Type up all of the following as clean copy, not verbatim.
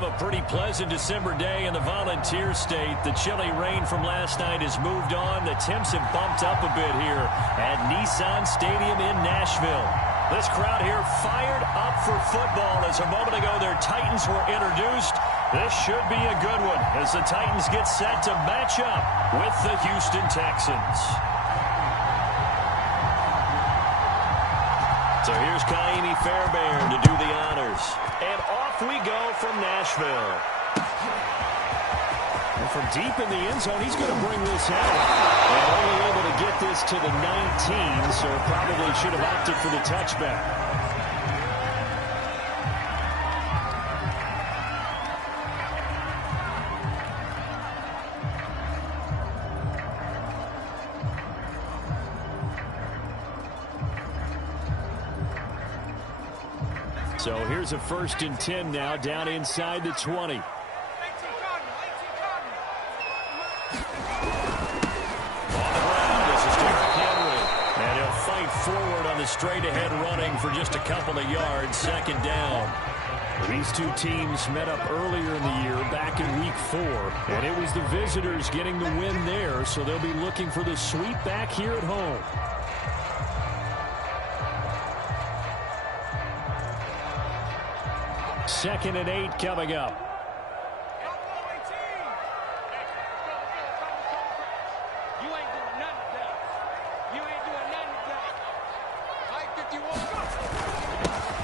have a pretty pleasant December day in the Volunteer State. The chilly rain from last night has moved on. The temps have bumped up a bit here at Nissan Stadium in Nashville. This crowd here fired up for football as a moment ago their Titans were introduced. This should be a good one as the Titans get set to match up with the Houston Texans. So here's Kaimi Fairbairn to do the honors. And off we go from Nashville. And from deep in the end zone, he's going to bring this out. And only able to get this to the 19, so probably should have opted for the touchback. So here's a 1st and 10 now, down inside the 20. On the ground, this is Derrick Henry. And he'll fight forward on the straight-ahead running for just a couple of yards, 2nd down. These two teams met up earlier in the year, back in Week 4. And it was the visitors getting the win there, so they'll be looking for the sweep back here at home. 2nd and 8 coming up.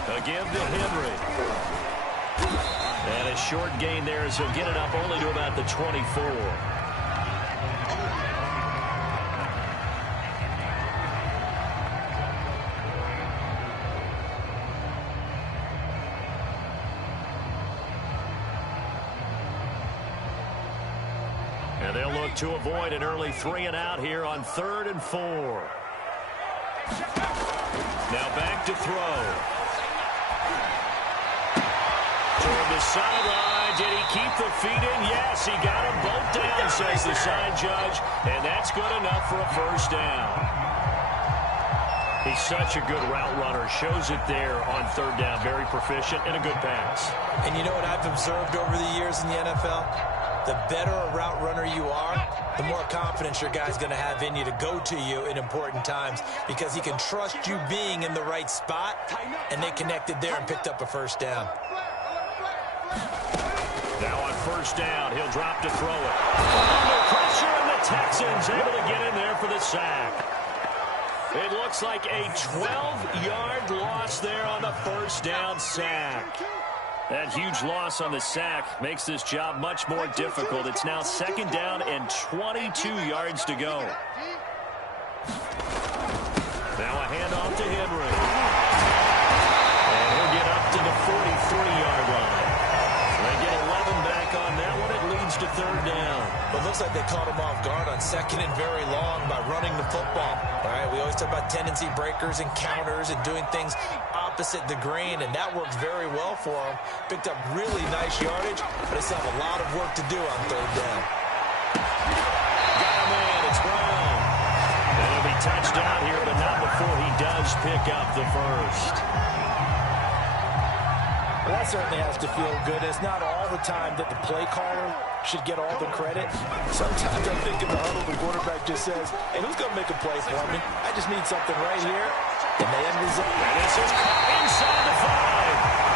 Again to Henry. And a short gain there as he'll get it up only to about the 24. And they'll look to avoid an early 3 and out here on 3rd and 4. Now back to throw. Toward the sideline. Did he keep the feet in? Yes, he got them both down, says the side judge. And that's good enough for a 1st down. He's such a good route runner. Shows it there on 3rd down. Very proficient and a good pass. And you know what I've observed over the years in the NFL? The better a route runner you are, the more confidence your guy's going to have in you to go to you in important times because he can trust you being in the right spot, and they connected there and picked up a 1st down. Now on 1st down, he'll drop to throw it. Under pressure, and the Texans able to get in there for the sack. It looks like a 12-yard loss there on the 1st down sack. That huge loss on the sack makes this job much more difficult. It's now 2nd down and 22 yards to go. Now a handoff to Henry. And he'll get up to the 43-yard line. They get 11 back on that one. It leads to 3rd down. But it looks like they caught him off guard on 2nd and very long by running the football. All right, we always talk about tendency breakers and counters and doing things opposite the grain, and that worked very well for him. Picked up really nice yardage, but they still have a lot of work to do on 3rd down. Got a man, it's Brown. And he'll be touched out here, but not before he does pick up the 1st. Well, that certainly has to feel good. It's not all the time that the play caller should get all the credit. Sometimes I think in the huddle, the quarterback just says, hey, who's going to make a play for me? I just need something right here. And the end result. And this is caught inside the 5.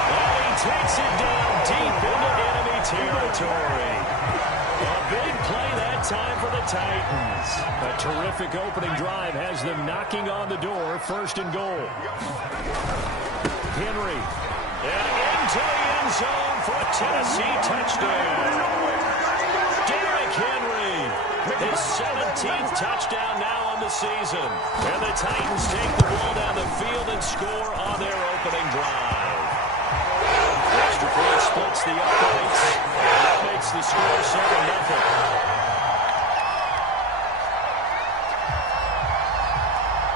And he takes it down deep into enemy territory. A big play that time for the Titans. A terrific opening drive has them knocking on the door. 1st and goal. Henry. And into the end zone for a Tennessee touchdown. Derrick Henry. His 17th touchdown now on the season. And the Titans take the ball down the field and score on their opening drive. Extra point splits the uprights. And that makes the score 7-0.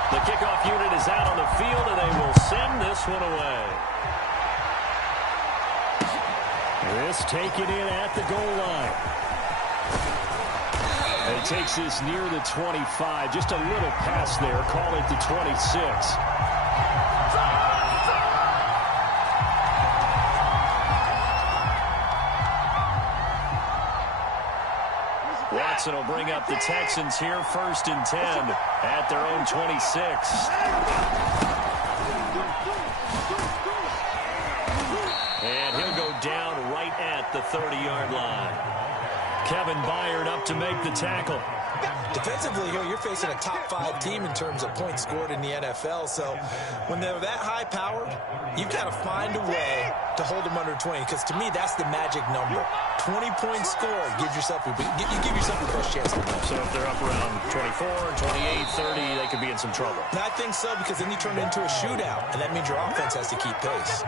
The kickoff unit is out on the field, and they will send this one away. This taken in at the goal line. And he takes this near the 25. Just a little pass there. Call it the 26. Jackson will bring up the Texans here, 1st and 10 at their own 26. And he'll go down right at the 30-yard line. Kevin Byard up to make the tackle. Defensively here, you're facing a top 5 team in terms of points scored in the NFL. So when they're that high-powered, you've got to find a way to hold them under 20. Because to me, that's the magic number. 20 points scored gives yourself you give yourself the best chance to win. So if they're up around 24, 28, 30, they could be in some trouble. And I think so, because then you turn it into a shootout, and that means your offense has to keep pace.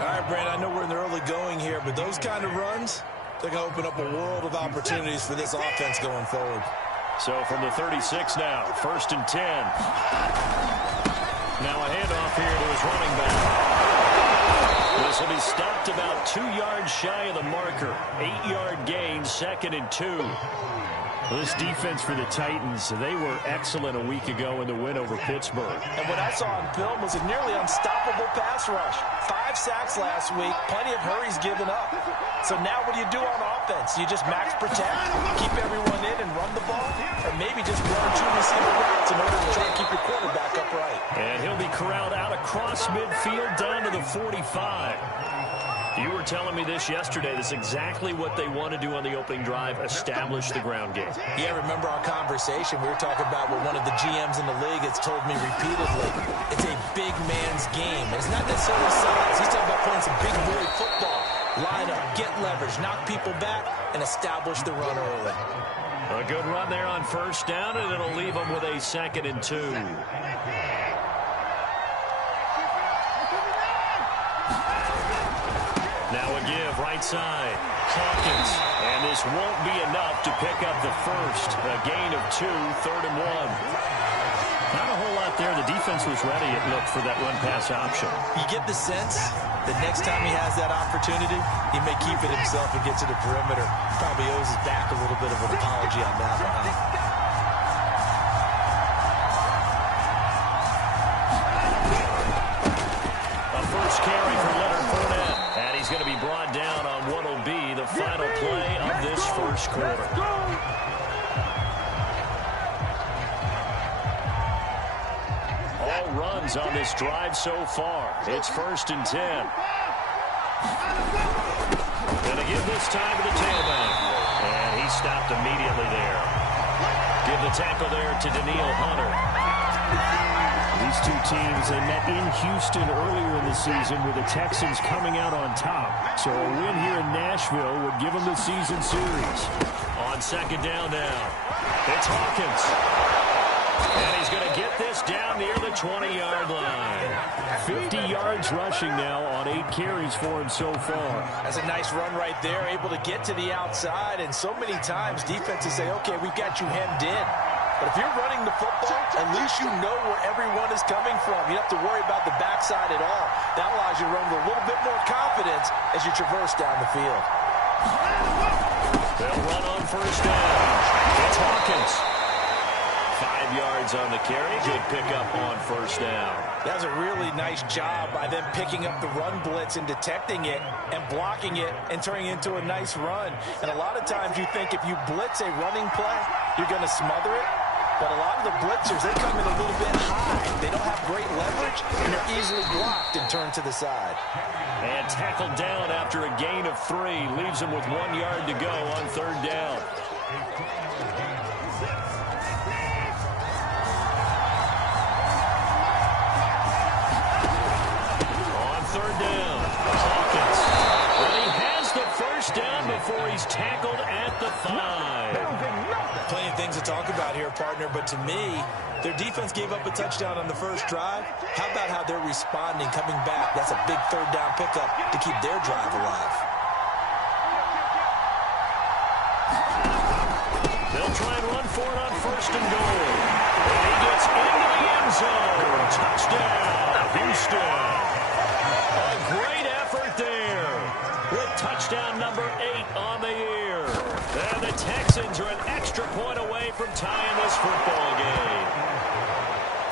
All right, Brandon, I know we're in the early going here, but those kind of runs, they're going to open up a world of opportunities for this offense going forward. So from the 36 now, 1st and 10. Now a handoff here to his running back. This will be stopped about 2 yards shy of the marker. 8-yard gain, 2nd and 2. Well, this defense for the Titans, they were excellent a week ago in the win over Pittsburgh. And what I saw on film was a nearly unstoppable pass rush. 5 sacks last week, plenty of hurries given up. So now what do you do on offense? You just max protect, keep everyone in and run the ball, or maybe just run 2 receiver routes in order to try to keep your quarterback upright. And he'll be corralled out across midfield down to the 45. You were telling me this yesterday. This is exactly what they want to do on the opening drive, establish the ground game. Yeah, remember our conversation. We were talking about what one of the GMs in the league has told me repeatedly. It's a big man's game. And it's not necessarily size. He's talking about playing some big boy football. Line up, get leverage, knock people back, and establish the run early. A good run there on 1st down, and it'll leave them with a 2nd and 2. Now a give, right side. Hawkins. And this won't be enough to pick up the first. A gain of 2, 3rd and 1. Not a whole lot there. The defense was ready, it looked, for that run-pass option. You get the sense that next time he has that opportunity, he may keep it himself and get to the perimeter. Probably owes his back a little bit of an apology on that one, huh? Carry for Leonard Fournette. And he's going to be brought down on what will be the final play of this 1st quarter. All runs on this drive so far. It's 1st and 10. Going to give this time to the tailback. And he stopped immediately there. Give the tackle there to Danielle Hunter. These two teams, they met in Houston earlier in the season with the Texans coming out on top. So a win here in Nashville would give them the season series. On 2nd down now, it's Hawkins. And he's going to get this down near the 20-yard line. 50 yards rushing now on 8 carries for him so far. That's a nice run right there, able to get to the outside. And so many times defenses say, okay, we've got you hemmed in. But if you're running the football, at least you know where everyone is coming from. You don't have to worry about the backside at all. That allows you to run with a little bit more confidence as you traverse down the field. They'll run on 1st down. It's Hawkins. 5 yards on the carry. Good pickup on 1st down. That was a really nice job by them picking up the run blitz and detecting it and blocking it and turning it into a nice run. And a lot of times you think if you blitz a running play, you're going to smother it. But a lot of the blitzers, they come in a little bit high. They don't have great leverage, and they're easily blocked and turned to the side. And tackled down after a gain of 3. Leaves him with 1 yard to go on 3rd down. On 3rd down, Hawkins. Well, he has the 1st down before he's tackled at the 5. Plenty of things to talk about here, partner, but to me, their defense gave up a touchdown on the 1st drive. How about how they're responding, coming back? That's a big 3rd down pickup to keep their drive alive. They'll try and run for it on 1st and goal. And he gets into the end zone. Touchdown, Houston. A great effort there with touchdown number 8 on the year. And the Texans are an extra point away from tying this football game.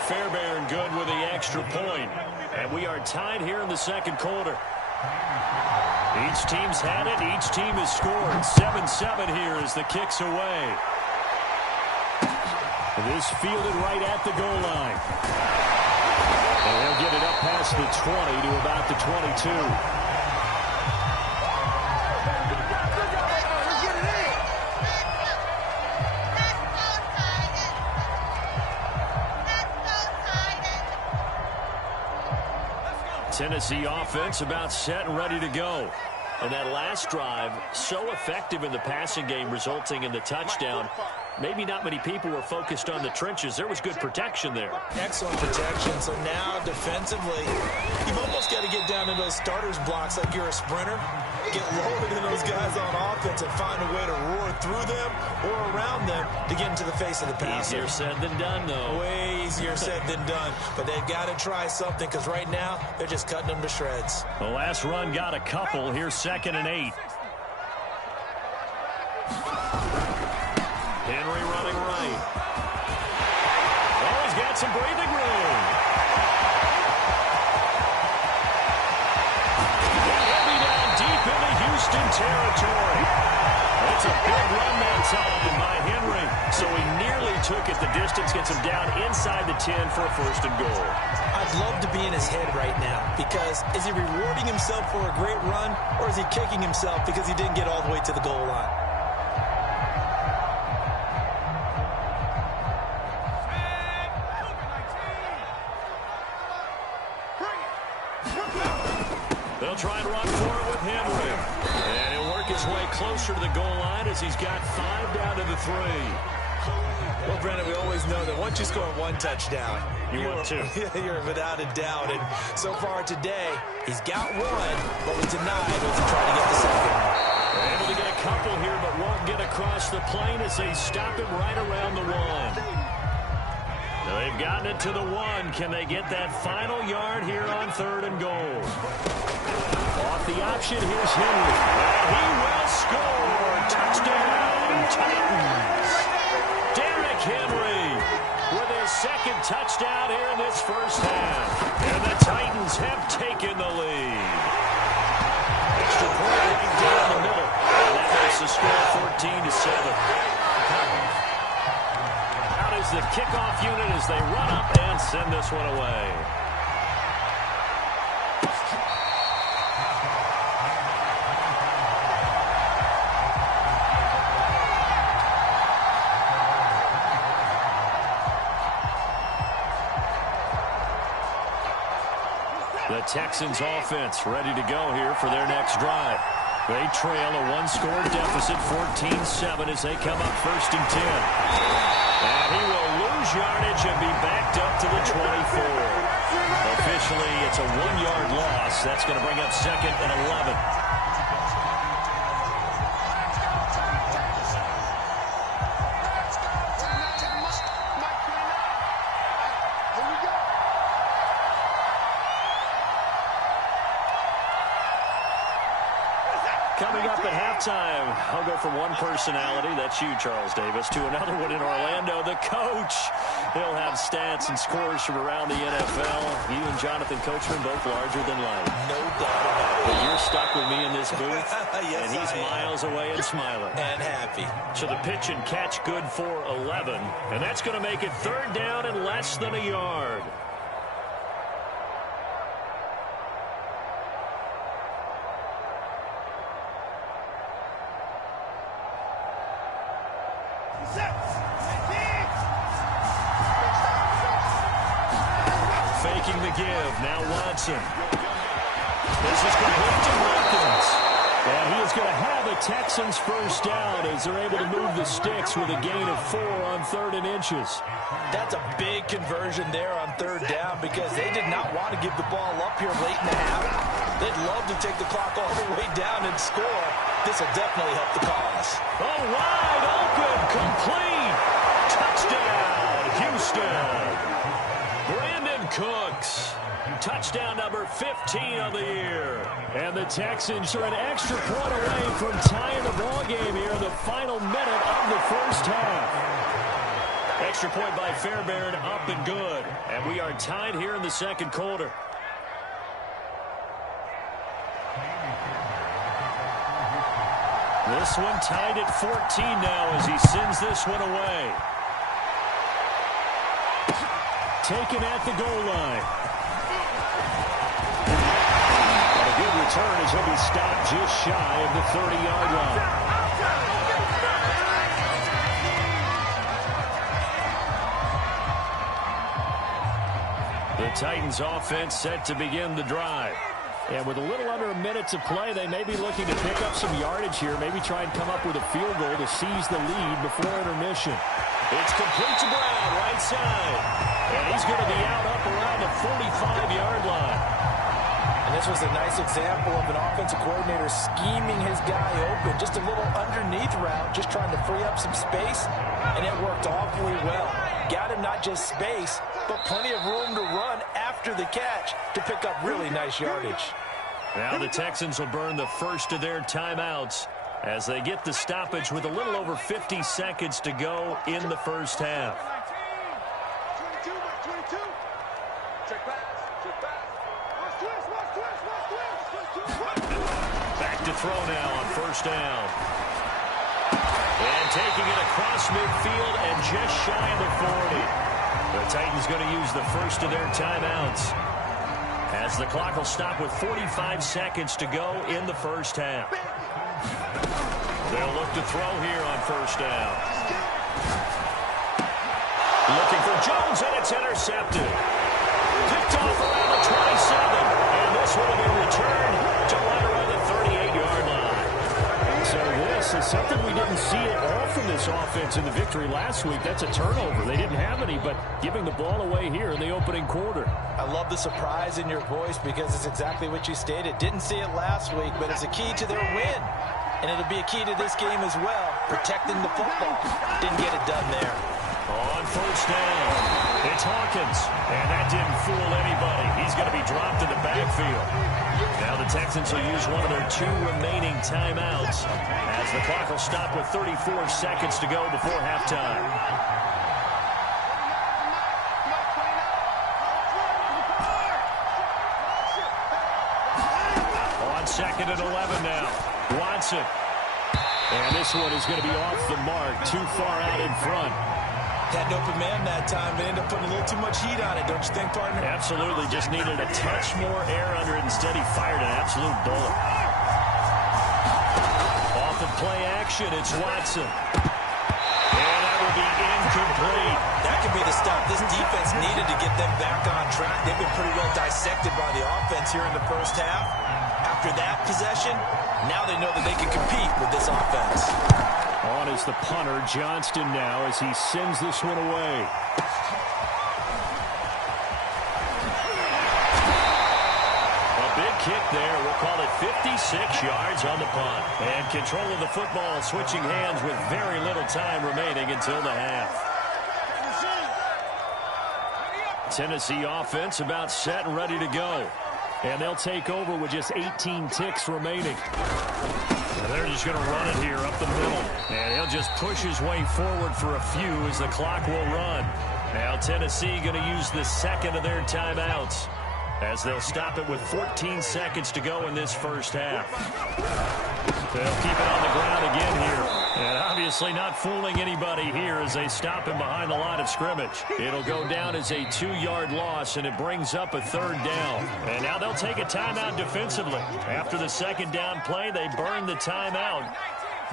Fairbairn good with the extra point. And we are tied here in the 2nd quarter. Each team's had it. Each team has scored. 7-7 here as the kick's away. This fielded right at the goal line. And he'll get it up past the 20 to about the 22. Tennessee offense about set and ready to go. And that last drive, so effective in the passing game, resulting in the touchdown. Maybe not many people were focused on the trenches. There was good protection there. Excellent protection. So now defensively, you've almost got to get down to those starters blocks like you're a sprinter. Get lower than those guys on offense and find a way to roar through them or around them to get into the face of the passer. Easier said than done, though. Way easier said than done. But they've got to try something because right now they're just cutting them to shreds. The last run got a couple. Here's 2nd and 8. Henry running right. Oh, he's got some breathing room. He'll be down deep into Houston territory. That's a big run that time by Henry. So he nearly took it the distance, gets him down inside the 10 for a 1st and goal. I'd love to be in his head right now because is he rewarding himself for a great run or is he kicking himself because he didn't get all the way to the goal line? They'll try and run for it with Henry. And he'll work his way closer to the goal line as he's got 5 down to the 3. Well, Brandon, we always know that once you score 1 touchdown, you want 2. You're without a doubt. And so far today, he's got 1, but was denied as he tried to get the 2nd. They're able to get a couple here, but won't get across the plane as they stop him right around the 1. They've gotten it to the 1. Can they get that final yard here on 3rd and goal? Off the option, here's Henry. And he will score. Touchdown, Titans. Derrick Henry with his 2nd touchdown here in this 1st half. And the Titans have taken the lead. Extra point right down the middle. And that makes the score 14-7. The kickoff unit as they run up and send this one away. The Texans offense ready to go here for their next drive. They trail a 1-score deficit, 14-7 as they come up 1st and 10. And he will lose yardage and be backed up to the 24. Officially, it's a 1-yard loss. That's going to bring up 2nd and 11. Coming up at halftime, I'll go from one personality, that's you, Charles Davis, to another one in Orlando, the coach. He'll have stats and scores from around the NFL. You and Jonathan Coachman both larger than life. No doubt about it. But you're stuck with me in this booth, yes, and he's miles away and smiling. And happy. So the pitch and catch good for 11, and that's going to make it 3rd down and less than a yard. Faking the give. Now Watson. This is going to hit to Watkins. And he is going to have a Texans 1st down as they're able to move the sticks with a gain of 4 on 3rd and inches. That's a big conversion there on 3rd down because they did not want to give the ball up here late in the half. They'd love to take the clock all the way down and score. This will definitely help the cause. Oh, wide open, complete. Touchdown, Houston. Brandon Cooks. Touchdown number 15 of the year. And the Texans are an extra point away from tying the ball game here in the final minute of the 1st half. Extra point by Fairbairn, up and good. And we are tied here in the 2nd quarter. This one tied at 14 now as he sends this one away. Taken at the goal line. And a good return as he'll be stopped just shy of the 30-yard line. The Titans offense set to begin the drive. And with a little under a minute to play, they may be looking to pick up some yardage here, maybe try and come up with a field goal to seize the lead before intermission. It's complete to Brown, right side. And he's going to be out up around the 45-yard line. And this was a nice example of an offensive coordinator scheming his guy open. Just a little underneath route, just trying to free up some space. And it worked awfully well. Got him not just space, but plenty of room to run after the catch to pick up really nice yardage. Now the Texans will burn the first of their timeouts as they get the stoppage with a little over 50 seconds to go in the first half. Back to throw now on first down. And taking it across midfield and just shy of the 40. The Titans going to use the first of their timeouts as the clock will stop with 45 seconds to go in the first half. They'll look to throw here on first down. Looking for Jones, and it's intercepted. Picked off around the 27, and this will be returned to right around the 38-yard line. So this is something we didn't see at all from this offense in the victory last week. That's a turnover. They didn't have any, but giving the ball away here in the opening quarter. I love the surprise in your voice because it's exactly what you stated. Didn't see it last week, but it's a key to their win. And it'll be a key to this game as well, protecting the football. Didn't get it done there. On first down, it's Hawkins, and that didn't fool anybody. He's going to be dropped in the backfield. Now the Texans will use one of their 2 remaining timeouts as the clock will stop with 34 seconds to go before halftime. On second and 11 now, Watson. And this one is going to be off the mark, too far out in front. Had an open man that time, but ended up putting a little too much heat on it, don't you think, partner? Absolutely, just needed a touch more air under it. Instead, he fired an absolute bullet. Off of play action, it's Watson. And that will be incomplete. That could be the stop this defense needed to get them back on track. They've been pretty well dissected by the offense here in the first half. After that possession, now they know that they can compete with this offense. On is the punter, Johnston, now as he sends this one away. A big kick there. We'll call it 56 yards on the punt. And control of the football switching hands with very little time remaining until the half. Tennessee offense about set and ready to go. And they'll take over with just 18 ticks remaining. They're just going to run it here up the middle. And he'll just push his way forward for a few as the clock will run. Now Tennessee going to use the second of their timeouts as they'll stop it with 14 seconds to go in this first half. They'll keep it on the ground again here. And obviously not fooling anybody here as they stop him behind the line of scrimmage. It'll go down as a 2-yard loss, and it brings up a third down. And now they'll take a timeout defensively. After the second down play, they burn the timeout,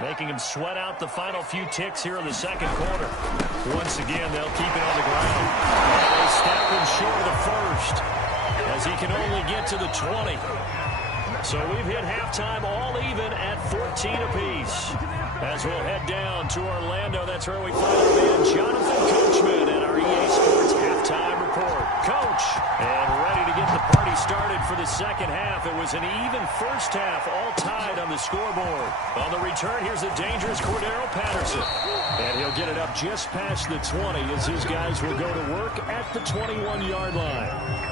making him sweat out the final few ticks here in the second quarter. Once again, they'll keep it on the ground. And they stop him short of the first as he can only get to the 20. So we've hit halftime all even at 14 apiece. As we'll head down to Orlando, that's where we find our man Jonathan Coachman at our EA Sports Halftime Report. Coach, and ready to get the party started for the second half. It was an even first half, all tied on the scoreboard. On the return, here's the dangerous Cordero Patterson. And he'll get it up just past the 20 as his guys will go to work at the 21-yard line.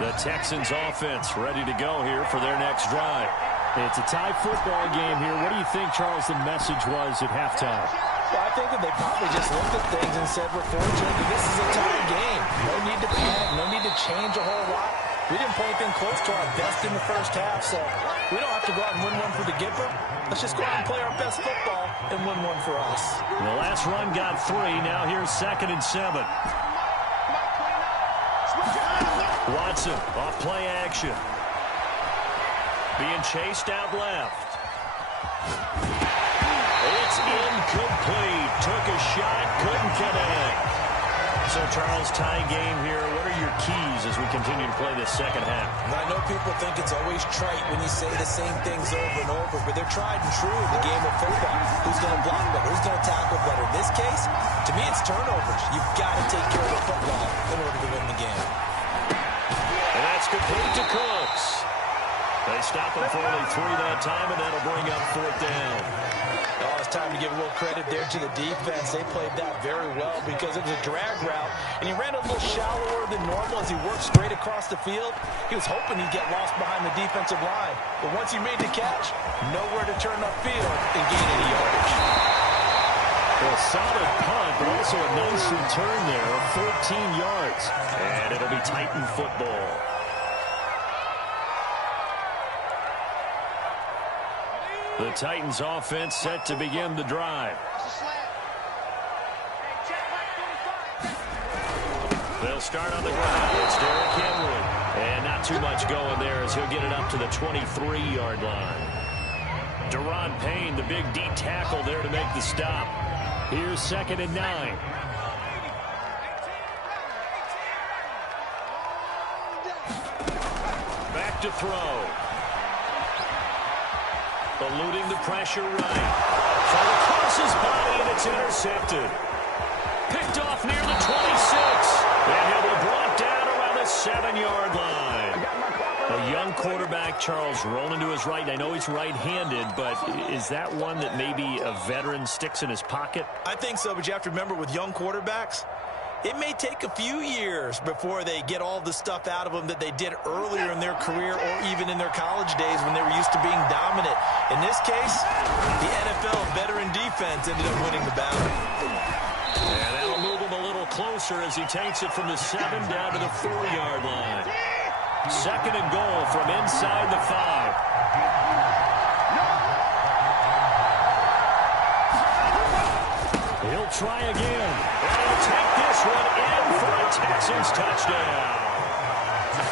The Texans offense ready to go here for their next drive. It's a tie football game here. What do you think, Charles, the message was at halftime? Well, I think that they probably just looked at things and said, we're fortunate that this is a tie game. No need to panic, no need to change a whole lot. We didn't play anything close to our best in the first half, so we don't have to go out and win one for the Gipper. Let's just go out and play our best football and win one for us. The last run got 3. Now here's 2nd and 7. Watson off play action. Being chased out left. It's incomplete. Took a shot, couldn't connect. So, Charles, tie game here. What are your keys as we continue to play this second half? I know people think it's always trite when you say the same things over and over, but they're tried and true in the game of football. Who's going to block better? Who's going to tackle better? In this case, to me, it's turnovers. You've got to take care of the football in order to win the game. And that's complete to Cooks. They stop him for only 3 that time, and that'll bring up 4th down. Oh, it's time to give a little credit there to the defense. They played that very well because it was a drag route, and he ran a little shallower than normal as he worked straight across the field. He was hoping he'd get lost behind the defensive line, but once he made the catch, nowhere to turn upfield and gain any yardage. A solid punt, but also a nice return there of 14 yards. And it'll be Titan football. The Titans offense set to begin the drive. They'll start on the ground. It's Derrick Henry. And not too much going there as he'll get it up to the 23-yard line. Deron Payne, the big D tackle there to make the stop. Here's 2nd and 9. Back to throw. Eluding the pressure right. Thrown across his body, and it's intercepted. Picked off near the 26. And he'll be brought down around the 7-yard line. A young quarterback, Charles, rolling to his right. And I know he's right-handed, but is that one that maybe a veteran sticks in his pocket? I think so, but you have to remember with young quarterbacks, it may take a few years before they get all the stuff out of them that they did earlier in their career or even in their college days when they were used to being dominant. In this case, the NFL veteran defense ended up winning the battle. And that'll move him a little closer as he takes it from the 7 down to the 4-yard line. 2nd and goal from inside the 5. He'll try again. And he'll take this one in for a Texans touchdown.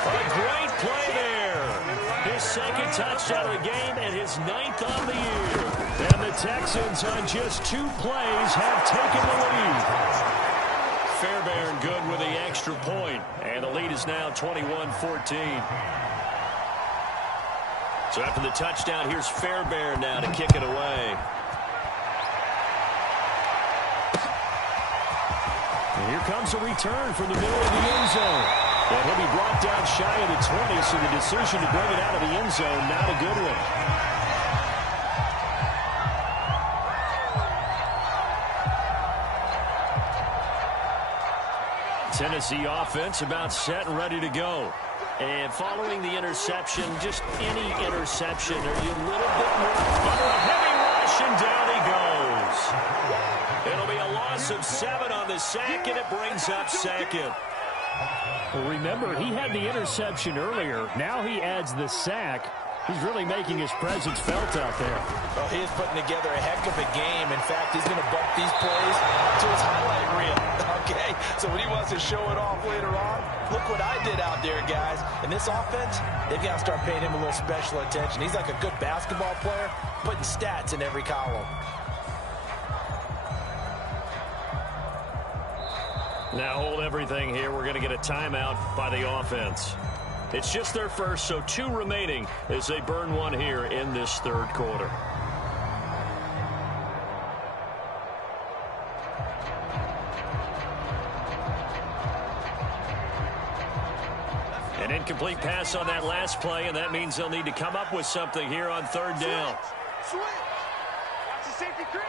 A great play there. His 2nd touchdown of the game and his 9th on the year. And the Texans on just 2 plays have taken the lead. Fairbairn good with the extra point. And the lead is now 21-14. So after the touchdown, here's Fairbairn now to kick it away. And here comes a return from the middle of the end zone. And he'll be brought down shy of the 20, so the decision to bring it out of the end zone, not a good one. Tennessee offense about set and ready to go. And following the interception, just any interception, are you a little bit more under a heavy rush, and down he goes. It'll be a loss of 7 on the sack, and it brings up 2nd. Well, remember, he had the interception earlier. Now he adds the sack. He's really making his presence felt out there. Well, he is putting together a heck of a game. In fact, he's going to bump these plays to his highlight reel. Okay, so when he wants to show it off later on, look what I did out there, guys. And this offense, they've got to start paying him a little special attention. He's like a good basketball player, putting stats in every column. Now hold everything here. We're going to get a timeout by the offense. It's just their first, so 2 remaining as they burn one here in this 3rd quarter. An incomplete pass on that last play, and that means they'll need to come up with something here on 3rd down. Switch. That's a safety creep.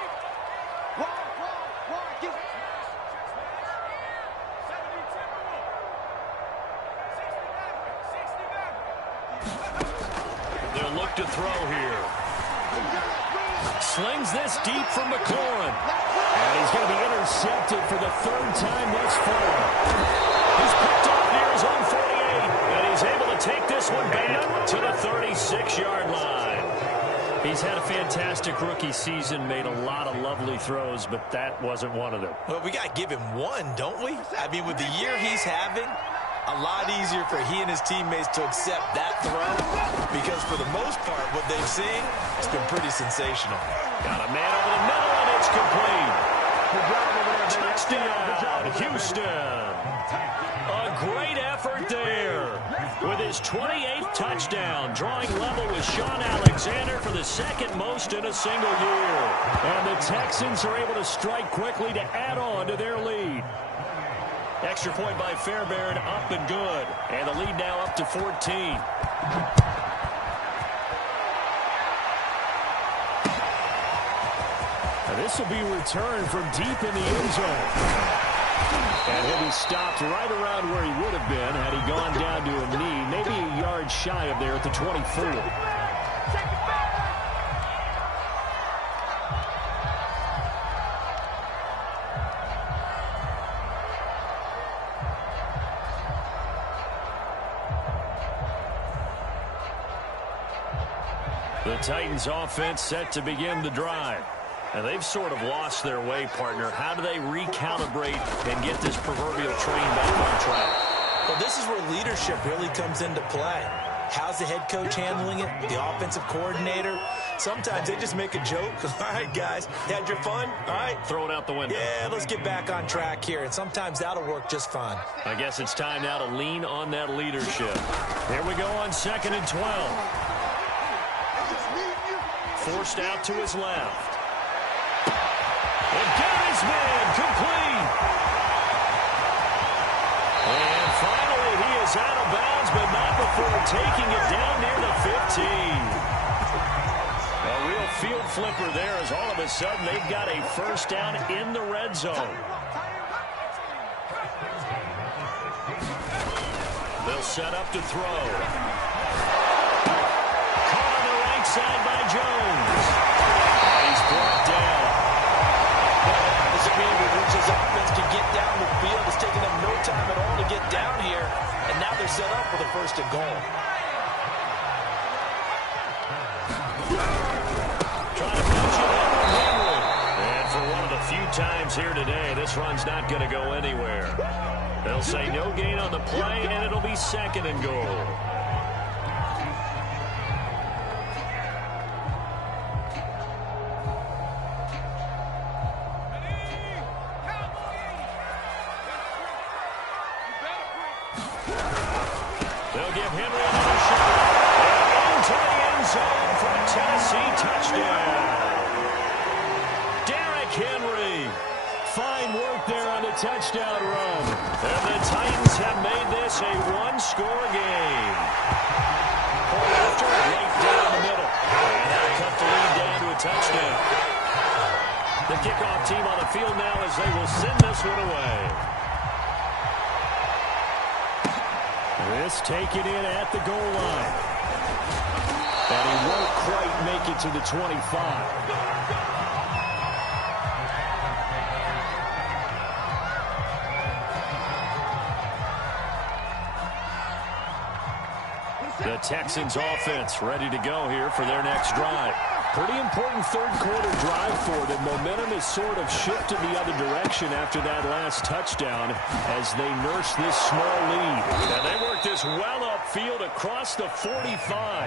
Wide. Get it. They'll look to throw here. Slings this deep from McLaurin. And he's going to be intercepted for the 3rd time thus far. He's picked off near his own 48. And he He's able to take this one back to the 36-yard line. He's had a fantastic rookie season, made a lot of lovely throws, but that wasn't one of them. Well, we got to give him one, don't we? I mean, with the year he's having, a lot easier for he and his teammates to accept that throw because for the most part, what they've seen, it's been pretty sensational. Got a man over the middle, and it's complete. Touchdown, Houston. A great effort there. With his 28th touchdown, drawing level with Sean Alexander for the second most in a single year. And the Texans are able to strike quickly to add on to their lead. Extra point by Fairbairn, up and good. And the lead now up to 14. And this will be returned from deep in the end zone. And he'll be stopped right around where he would have been had he gone down to a knee, maybe a yard shy of there at the 24. The Titans offense set to begin the drive. And they've sort of lost their way, partner. How do they recalibrate and get this proverbial train back on track? Well, this is where leadership really comes into play. How's the head coach handling it? The offensive coordinator? Sometimes they just make a joke. All right, guys, had your fun? All right. Throw it out the window. Yeah, let's get back on track here. And sometimes that'll work just fine. I guess it's time now to lean on that leadership. Here we go on 2nd and 12. Forced out to his left. And Gary's man complete. And finally, he is out of bounds, but not before taking it down near the 15. A real field flipper there as all of a sudden they've got a first down in the red zone. They'll set up to throw. Caught on the right side by Jones. He's brought down. Doesn't mean Rich's offense can get down the field. It's taking them no time at all to get down here. And now they're set up for the 1st and goal. Trying to punch it over Henry. And for one of the few times here today, this run's not going to go anywhere. They'll say no gain on the play, and it'll be 2nd and goal. They'll give Henry another shot. And into the end zone for a Tennessee touchdown. Derrick Henry. Fine work there on the touchdown run. And the Titans have made this a one-score game. Point after, right down the middle. And now cut the lead down to a touchdown. The kickoff team on the field now as they will send this one away. This taken in at the goal line. And he won't quite make it to the 25. The Texans offense ready to go here for their next drive. Pretty important third-quarter drive for them. Momentum has sort of shifted the other direction after that last touchdown as they nurse this small lead. And they work this well upfield across the 45.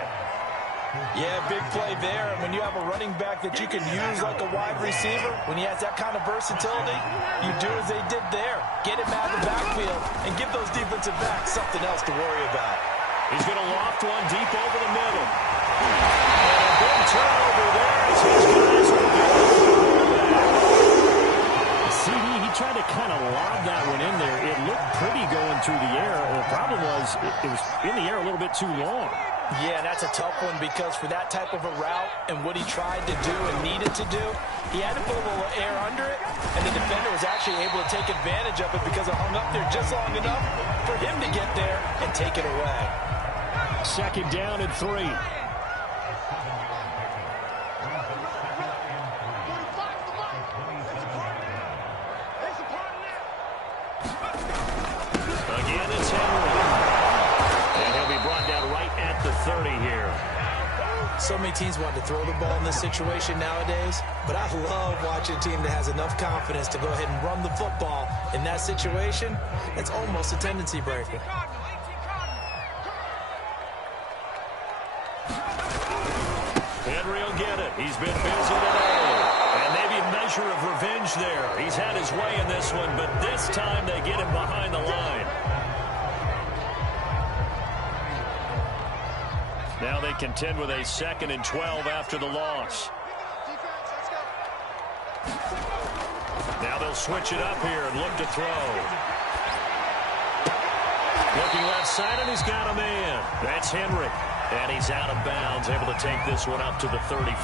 Yeah, big play there. And when you have a running back that you can use like a wide receiver, when he has that kind of versatility, you do as they did there. Get him out of the backfield and give those defensive backs something else to worry about. He's going to loft one deep over the middle. And a big turnover there as his guys will be. CD, he tried to kind of lob that one in there. It looked pretty going through the air. The problem was it was in the air a little bit too long. Yeah, that's a tough one because for that type of a route and what he tried to do and needed to do, he had to put a little air under it, and the defender was actually able to take advantage of it because it hung up there just long enough for him to get there and take it away. 2nd down and 3. Again, it's Henry. And he'll so many teams want to throw the ball in this situation nowadays, but I love watching a team that has enough confidence to go ahead and run the football in that situation. It's almost a tendency breaker. Henry will get it. He's been busy today. And maybe a measure of revenge there. He's had his way in this one, but this time they get him behind the line. Now they contend with a 2nd and 12 after the loss. Now they'll switch it up here and look to throw. Looking left side, and he's got a man. That's Henry. And he's out of bounds, able to take this one up to the 35.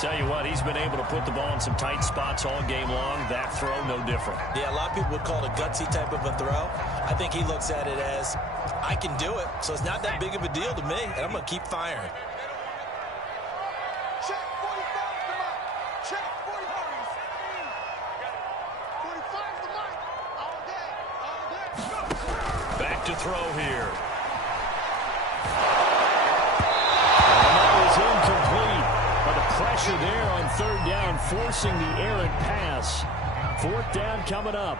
Tell you what, he's been able to put the ball in some tight spots all game long. That throw, no different. Yeah, a lot of people would call it a gutsy type of a throw. I think he looks at it as, I can do it, so it's not that big of a deal to me, and I'm going to keep firing. Check 45 the mark. Check 45. 45 the mark. All day. All day. Back to throw here. Incomplete, but the pressure there on 3rd down, forcing the errant pass. 4th down coming up.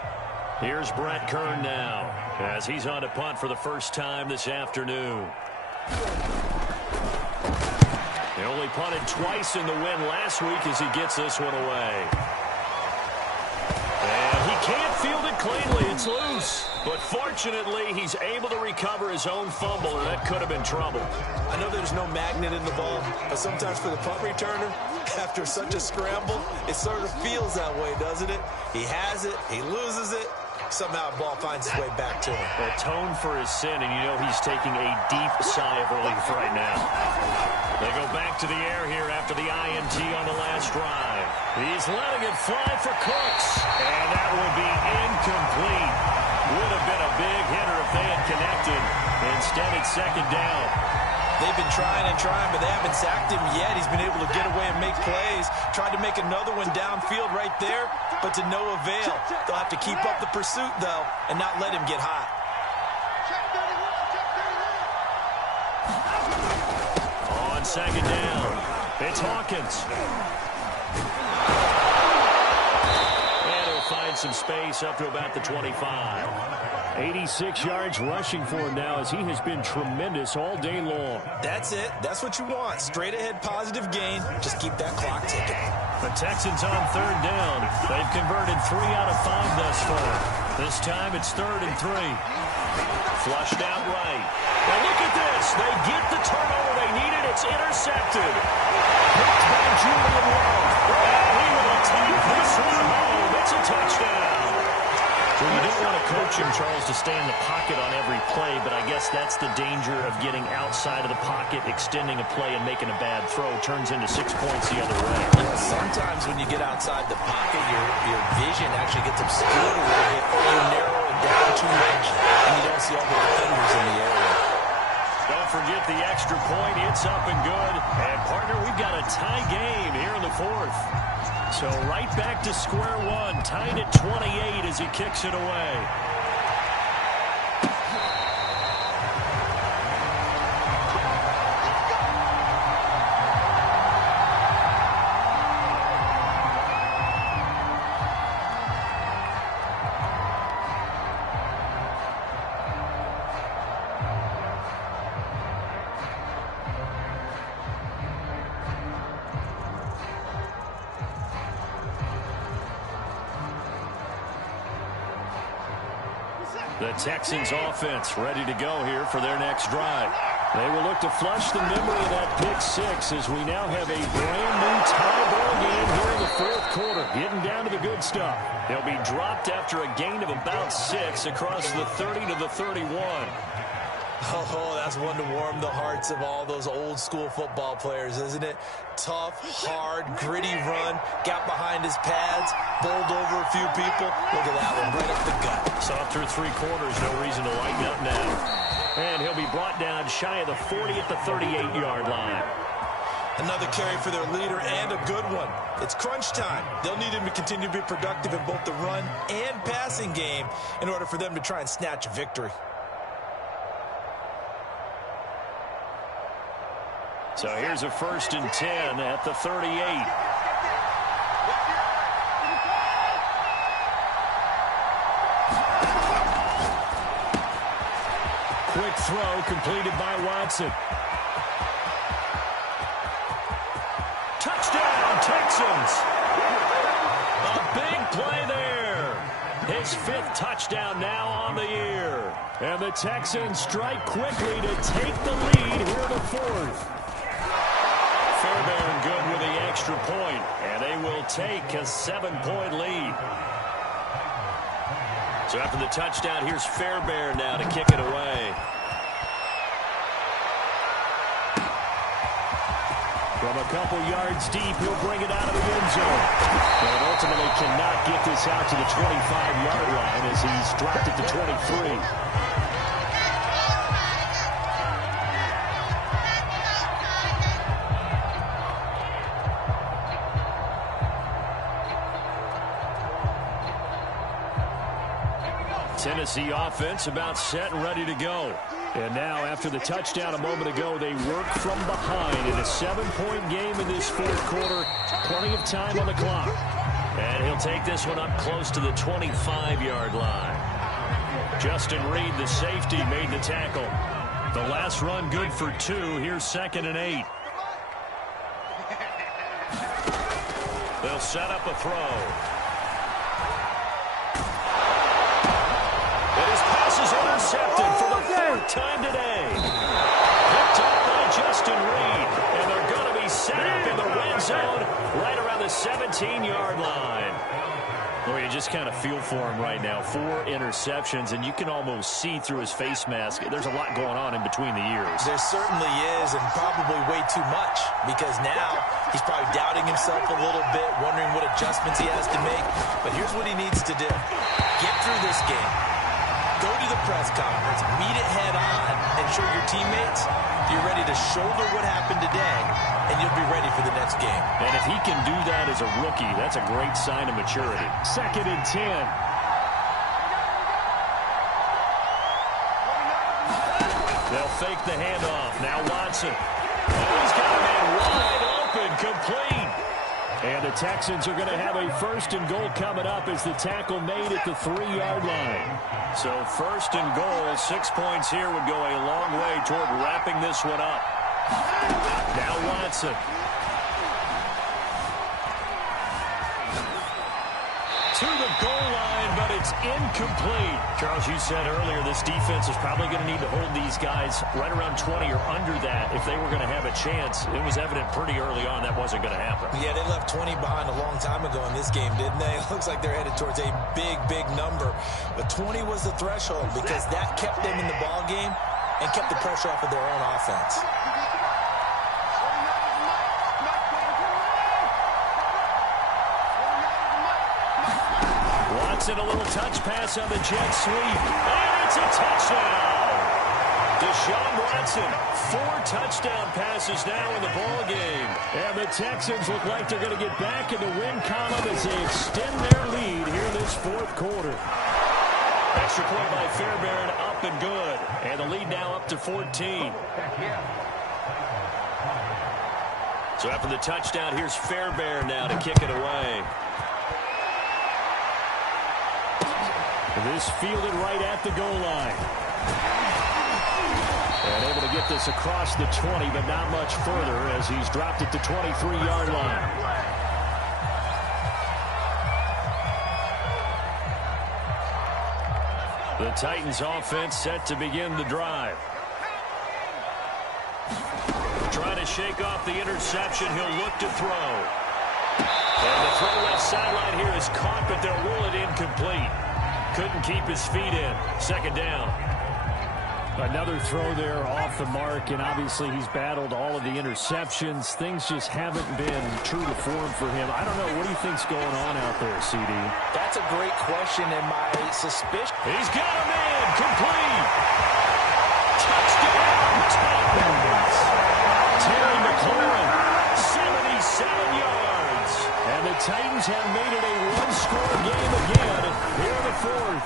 Here's Brett Kern now, as he's on to punt for the first time this afternoon. He only punted twice in the win last week as he gets this one away. And he can't field it cleanly. It's loose. But fortunately, he's able to recover his own fumble, and that could have been trouble. I know there's no magnet in the ball, but sometimes for the punt returner, after such a scramble, it sort of feels that way, doesn't it? He has it, he loses it, somehow the ball finds its way back to him. Atone for his sin, and you know he's taking a deep sigh of relief right now. They go back to the air here after the INT on the last drive. He's letting it fly for Cooks, and that will be incomplete. Would have been a big hitter if they had connected. Instead, it's 2nd down. They've been trying and trying, but they haven't sacked him yet. He's been able to get away and make plays. Tried to make another one downfield right there, but to no avail. They'll have to keep up the pursuit, though, and not let him get hot. On 2nd down, it's Hawkins. Find some space up to about the 25. 86 yards rushing for him now, as he has been tremendous all day long. That's it. That's what you want. Straight ahead positive gain. Just keep that clock ticking. The Texans on 3rd down. They've converted 3 out of 5 thus far. This time it's 3rd and 3. Flushed out right. Now look at this. They get the turnover they needed. It's intercepted. Picked by Julian Love. And he will take this one home. It's a touchdown. Well, you don't want to coach him, Charles, to stay in the pocket on every play, but I guess that's the danger of getting outside of the pocket, extending a play, and making a bad throw. Turns into 6 points the other way. Sometimes when you get outside the pocket, your vision actually gets obscured a little bit, or you narrow it down too much, and you don't see all the defenders in the area. Don't forget the extra point. It's up and good. And, partner, we've got a tie game here in the 4th. So right back to square one, tied at 28 as he kicks it away. The Texans offense ready to go here for their next drive. They will look to flush the memory of that pick 6 as we now have a brand new tie ball game here in the 4th quarter. Getting down to the good stuff. They'll be dropped after a gain of about 6 across the 30 to the 31. Oh, that's one to warm the hearts of all those old school football players, isn't it? Tough, hard, gritty run, got behind his pads, bowled over a few people. Look at that one, right up the gut. Saw through 3 quarters, no reason to lighten up now. And he'll be brought down shy of the 40 at the 38-yard line. Another carry for their leader, and a good one. It's crunch time. They'll need him to continue to be productive in both the run and passing game in order for them to try and snatch a victory. So here's a 1st and 10 at the 38. Quick throw completed by Watson. Touchdown, Texans. A big play there. His 5th touchdown now on the year. And the Texans strike quickly to take the lead here in the 4th. Fairbairn good with the extra point, and they will take a 7-point lead. So after the touchdown, here's Fairbairn now to kick it away. From a couple yards deep, he'll bring it out of the end zone. And ultimately cannot get this out to the 25-yard line as he's dropped it to 23. Tennessee offense about set and ready to go. And now, after the touchdown a moment ago, they work from behind in a 7-point game in this 4th quarter. Plenty of time on the clock. And he'll take this one up close to the 25-yard line. Justin Reed, the safety, made the tackle. The last run good for 2. Here's 2nd and 8. They'll set up a throw. Intercepted for the 4th time today. Picked up by Justin Reed. And they're going to be set up in the red zone right around the 17-yard line. Well, you just kind of feel for him right now. 4 interceptions, and you can almost see through his face mask. There's a lot going on in between the ears. There certainly is, and probably way too much, because now he's probably doubting himself a little bit, wondering what adjustments he has to make. But here's what he needs to do. Get through this game. Go to the press conference, meet it head on, and show your teammates you're ready to shoulder what happened today, and you'll be ready for the next game. And if he can do that as a rookie, that's a great sign of maturity. 2nd and 10. They'll fake the handoff. Now Watson. He's got a man wide open, complete. And the Texans are going to have a 1st and goal coming up as the tackle made at the 3-yard line. So 1st and goal, 6 points here would go a long way toward wrapping this one up. Now Watson. To the goal line, but it's incomplete. Charles, you said earlier this defense is probably going to need to hold these guys right around 20 or under that if they were going to have a chance. It was evident pretty early on that wasn't going to happen. Yeah, they left 20 behind a long time ago in this game, didn't they? It looks like they're headed towards a big, big number. But 20 was the threshold because that kept them in the ball game and kept the pressure off of their own offense. Watson, a little touch pass on the jet sweep, and it's a touchdown. Deshaun Watson, 4 touchdown passes now in the ball game. And the Texans look like they're going to get back in the win column as they extend their lead here in this 4th quarter. Extra point by Fairbairn, up and good. And the lead now up to 14. So after the touchdown, here's Fairbairn now to kick it away. This fielded right at the goal line. And able to get this across the 20, but not much further as he's dropped it to 23-yard line. The Titans offense set to begin the drive. Trying to shake off the interception. He'll look to throw. And the throw left sideline here is caught, but they'll rule it incomplete. Couldn't keep his feet in. 2nd down. Another throw there off the mark, and obviously he's battled all of the interceptions. Things just haven't been true to form for him. I don't know. What do you think's going on out there, CD? That's a great question, and my suspicion... He's got a man. Complete. Touchdown, Titans. Terry McLaurin, 77 yards. And the Titans have made it a one-score game again here in the 4th.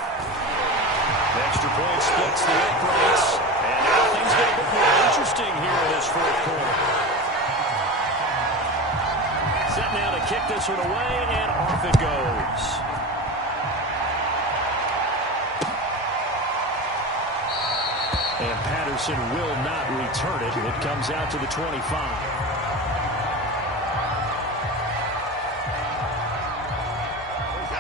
Extra point splits the uprights, and now things get a bit more interesting here in this fourth quarter. Set now to kick this one away, and off it goes. And Patterson will not return it. It comes out to the 25.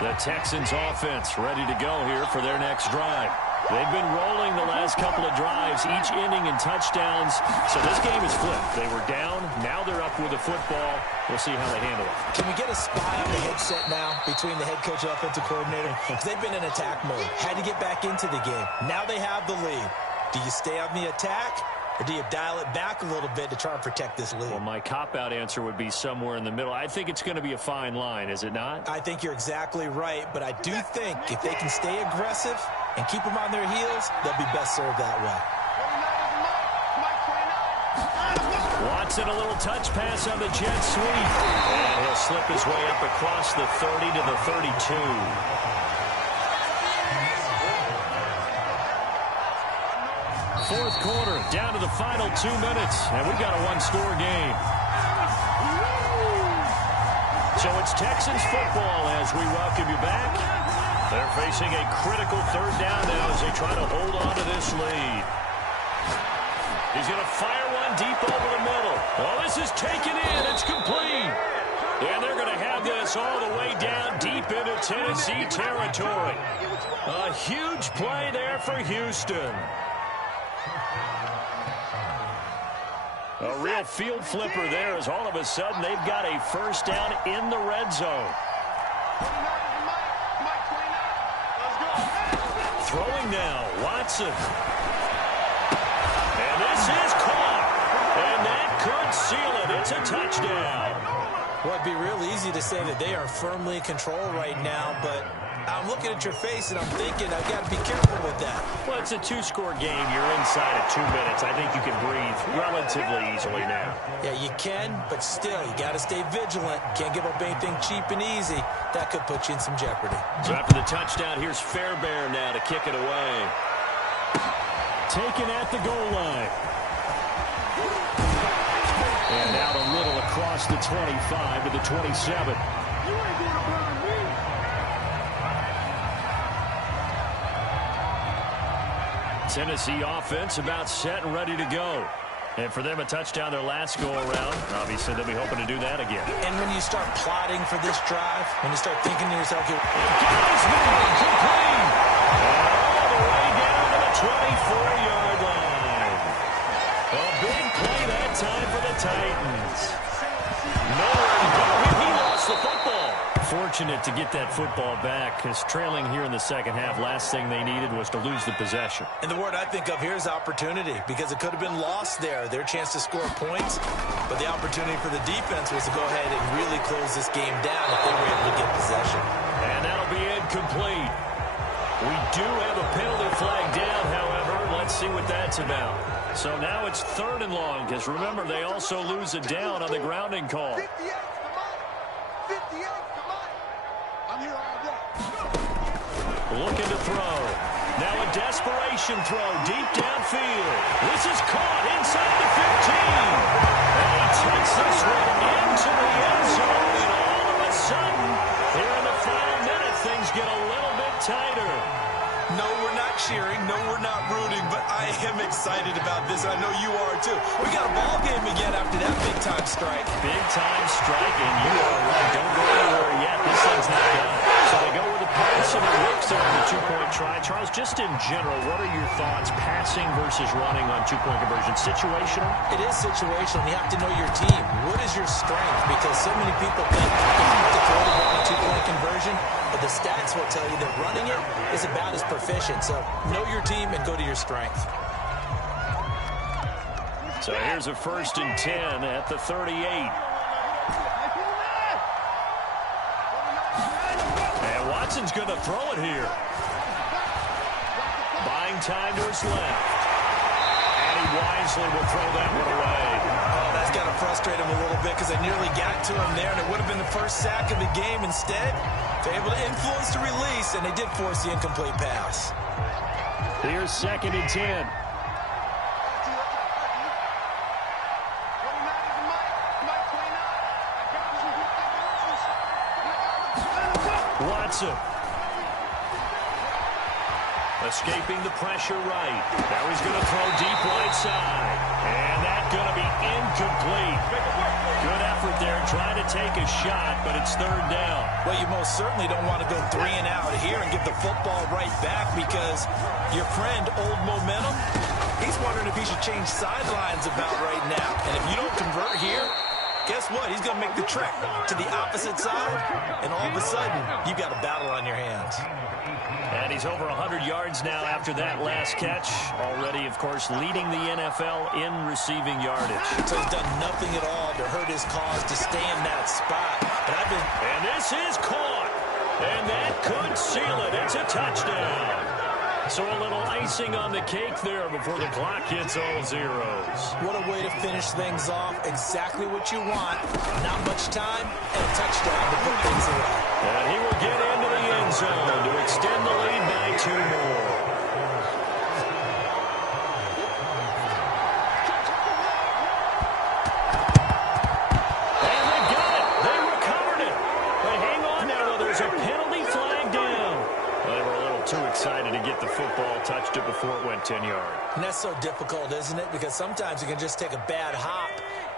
The Texans offense ready to go here for their next drive. They've been rolling the last couple of drives, each ending in touchdowns. So this game is flipped. They were down. Now they're up with the football. We'll see how they handle it. Can we get a spy on the headset now between the head coach and offensive coordinator? Because they've been in attack mode. Had to get back into the game. Now they have the lead. Do you stay on the attack? Or do you dial it back a little bit to try and protect this lead? Well, my cop-out answer would be somewhere in the middle. I think it's going to be a fine line, is it not? I think you're exactly right, but I do think if they can stay aggressive and keep them on their heels, they'll be best served that way. Watson, a little touch pass on the jet sweep. And he'll slip his way up across the 30 to the 32. Fourth quarter, down to the final 2 minutes, and we've got a one-score game. So it's Texans football as we welcome you back. They're facing a critical third down now as they try to hold on to this lead. He's going to fire one deep over the middle. Oh, this is taken in. It's complete. And they're going to have this all the way down deep into Tennessee territory. A huge play there for Houston. A real field flipper there as all of a sudden they've got a first down in the red zone. Throwing now, Watson. And this is caught. And that could seal it. It's a touchdown. Well, it'd be real easy to say that they are firmly in control right now, but I'm looking at your face and I'm thinking I've got to be careful with that. Well, it's a two-score game. You're inside of 2 minutes. I think you can breathe relatively easily now. Yeah, you can, but still, you got to stay vigilant. Can't give up anything cheap and easy. That could put you in some jeopardy. So after the touchdown, here's Fairbairn now to kick it away. Taken at the goal line. And out a little across the 25 to the 27. Tennessee offense about set and ready to go. And for them, a touchdown their last go-around. Obviously, they'll be hoping to do that again. And when you start plotting for this drive, when you start thinking to yourself, complete. All the way down to the 24-yard line. A big play that time for the Titans. Nowhere to go. He lost the football. Fortunate to get that football back, because trailing here in the second half, last thing they needed was to lose the possession. And the word I think of here is opportunity, because it could have been lost there, their chance to score points. But the opportunity for the defense was to go ahead and really close this game down if they were able to get possession. And that'll be incomplete. We do have a penalty flag down, however. Let's see what that's about. So now it's 3rd and long, because remember, they also lose a down on the grounding call. 58, I'm here all day. Looking to throw. Now a desperation throw deep downfield. This is caught inside the 15. And he takes this one into the end zone. And all of a sudden, here in the final minute, things get a little bit tighter. No, we're not cheering. No, we're not rooting. But I am excited about this. I know you are, too. We got a ball game again after that big-time strike. Big-time strike, and you are right. Don't go anywhere yet. This thing's not done. So they go with a pass, and it works there on the two-point try. Charles, just in general, what are your thoughts passing versus running on two-point conversion? Situational? It is situational. You have to know your team. What is your strength? Because so many people think you have to throw the ball on a two-point conversion, but the stats will tell you that running it is about as proficient. So know your team and go to your strength. So here's a 1st and 10 at the 38. And Watson's going to throw it here. Buying time to his left. And he wisely will throw that one away. Oh, that's got to frustrate him a little bit, because I nearly got to him there, and it would have been the first sack of the game. Instead, they're able to influence the release, and they did force the incomplete pass. Here's 2nd and 10. Watson. Escaping the pressure right. Now he's going to throw deep right side. And that's going to be incomplete. Good effort there trying to take a shot, but it's third down. Well, you most certainly don't want to go 3 and out here and give the football right back because your friend, Old Momentum, he's wondering if he should change sidelines about right now. And if you don't convert here, guess what? He's going to make the trek to the opposite side, and all of a sudden, you've got a battle on your hands. And he's over 100 yards now after that last catch. Already, of course, leading the NFL in receiving yardage. So he's done nothing at all to hurt his cause to stay in that spot. But And this is caught. And that could seal it. It's a touchdown. So a little icing on the cake there before the clock hits all zeros. What a way to finish things off. Exactly what you want. Not much time and a touchdown to put things away. And he will get into the end zone to extend the lead by 2 more. And they got it. They recovered it. But hang on now, though. There's a penalty flag down. Well, they were a little too excited to get the football, touched it before it went 10 yards. And that's so difficult, isn't it? Because sometimes you can just take a bad hop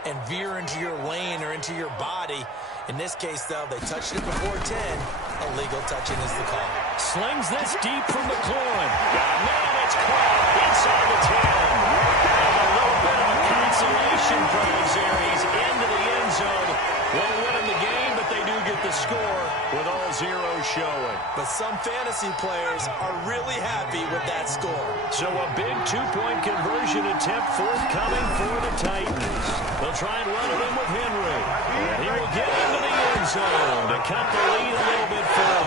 and veer into your lane or into your body. In this case, though, they touched it before 10. Illegal touching is the call. Slings this deep from McLaurin. Man, it's caught inside the 10. And a little bit of a consolation prize there. He's into the end zone. Won't win in the game, but they do get the score with all zeros showing. But some fantasy players are really happy with that score. So a big 2-point conversion attempt forthcoming for the Titans. They'll try and run it in with Henry. And he will get into the end zone to cut the lead a little bit further.